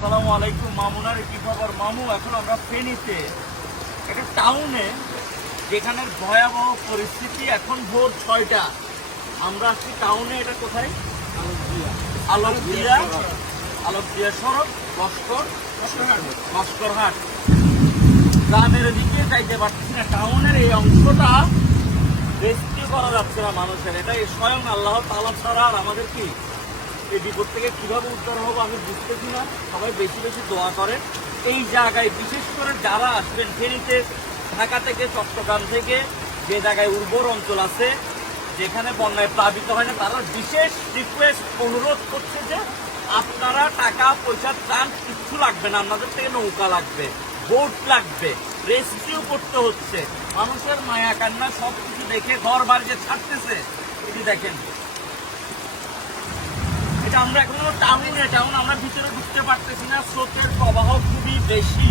আসসালামু আলাইকুম। মামুনার কি খবর? মামু, এখন আমরা ফেনীতে একটা টাউনে, যেখানে ভয়াবহ পরিস্থিতি। এখন ভোর 6টা, আমরা আসছি টাউনে। এটা কোথায়? আলোকদিয়া সড়ক, লস্করহাট গ্রামের দিকে যাইতে পারছি না। টাউনের এই অংশটা রেস্কিউ করা যাচ্ছে না মানুষের। এটা স্বয়ং আল্লাহ তাআলা ছাড়া আর আমাদের কি এই বিপদ থেকে কিভাবে উদ্ধার হবো আমি বুঝতেছি না। সবাই বেশি বেশি দোয়া করেন। এই জায়গায় বিশেষ করে যারা আসবেন ফেনীতে, ঢাকা থেকে, চট্টগ্রাম থেকে, যে জায়গায় উর্বর অঞ্চল আছে, যেখানে বন্যায় প্লাবিত হয় না, তারা বিশেষ রিকোয়েস্ট, অনুরোধ করছে যে আপনারা টাকা পয়সা ত্রাণ কিচ্ছু লাগবে না, আপনাদের থেকে নৌকা লাগবে, বোট লাগবে। রেস্কিউ করতে হচ্ছে। মানুষের মায়া কান্না সব কিছু দেখে ঘর বাড়ি যে ছাড়তেছে, এটি দেখেন। এটা আমরা এখনো টাউন আমরা ভিতরে ঢুকতে পারতেছি না। স্রোতের প্রবাহ খুবই বেশি,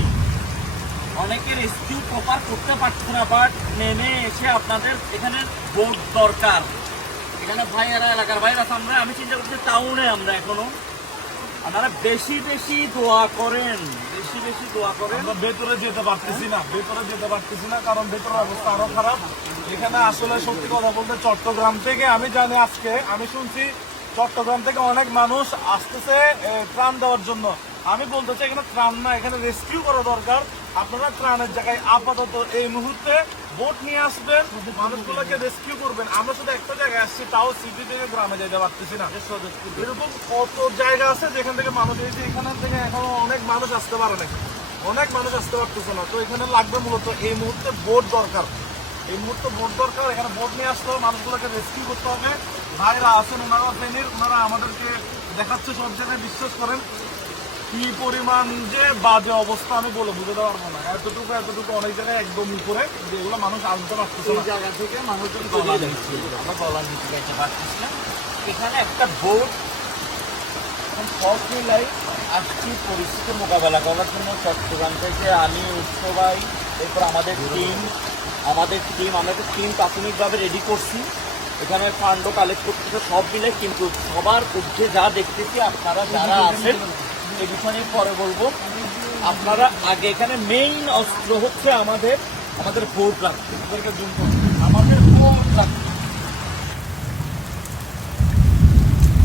অনেকে রেস্কিউ প্রপার করতে পারছে না। বাট নেমে এসে আপনাদের এখানে বোট দরকার। এখানে ভাইয়েরা, এলাকার ভাইয়েরা, আমি চিন্তা করছি টাউনে আমরা এখনো। আপনারা বেশি বেশি দোয়া করেন, বেশি বেশি দোয়া করেন। আমরা ভেতরে যেতে পারতেছি না, কারণ ভেতরের অবস্থা আরো খারাপ। এখানে আসলে সত্যি কথা বলতে চট্টগ্রাম থেকে আমি জানি, আজকে আমি শুনছি চট্টগ্রাম থেকে অনেক মানুষ আসতেছে ত্রাণ দেওয়ার জন্য। আমি বলতে চাই এখানে ত্রাণ না, এখানে রেস্কিউ করা দরকার। আপনারা ত্রাণের জায়গায় আপাতত এই মুহূর্তে বোট নিয়ে আসবেন, মানুষগুলোকে রেস্কিউ করবেন। আমরা শুধু একটা জায়গায় আসছি, তাও সিটি থেকে গ্রামে যেতে পারতেছি না। এরকম কত জায়গা আছে যেখান থেকে মানুষ এসে, এখান থেকে এখনো অনেক মানুষ আসতে পারে না, অনেক মানুষ আসতে পারতেছে না। তো এখানে লাগবে মূলত এই মুহূর্তে বোট দরকার, এখানে বোট নিয়ে আসতে হবে, মানুষগুলোকে রেস্কিউ করতে হবে। ভাইরা আছেন, ওনারা ফেনীর, ওনারা আমাদেরকে দেখাচ্ছে সব জায়গায়। বিশ্বাস করেন কি পরিমাণ যে বাজে অবস্থা আমি বলে বুঝতে পারবো না। এতটুকু অনেক জায়গায় একদম উপরে, যেগুলো মানুষ আনতে পারতেছে এই জায়গা থেকে মানুষজন গলা দিচ্ছে, আমরা গলা নিচে যেতে পারতেছি না। এখানে একটা বোট সব মিলাই আসছি পরিস্থিতি মোকাবেলা করার জন্য। চট্টগ্রাম থেকে আমি, উৎস ভাই, এরপর আমাদের টিম আমরা একটা টিম প্রাথমিকভাবে রেডি করছি। এখানে ফান্ড কালেক্ট করতেছে সব মিলে, কিন্তু সবার ঊর্ধ্বে যা দেখতেছি আপনারা যারা আছেন, এই বিষয়ে পরে বলবো। আপনারা আগে, এখানে মেইন অস্ত্র হচ্ছে আমাদের ভোট রাখতে, আমাদের ভোট রাখতে।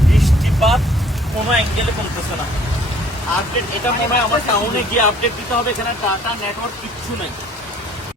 বৃষ্টিপাত কোনো অ্যাঙ্গেলে কমতেছে না। আপডেট এটা মনে হয় আমার টাউনে গিয়ে আপডেট দিতে হবে। এখানে ডাটা নেটওয়ার্ক কিচ্ছু নেই।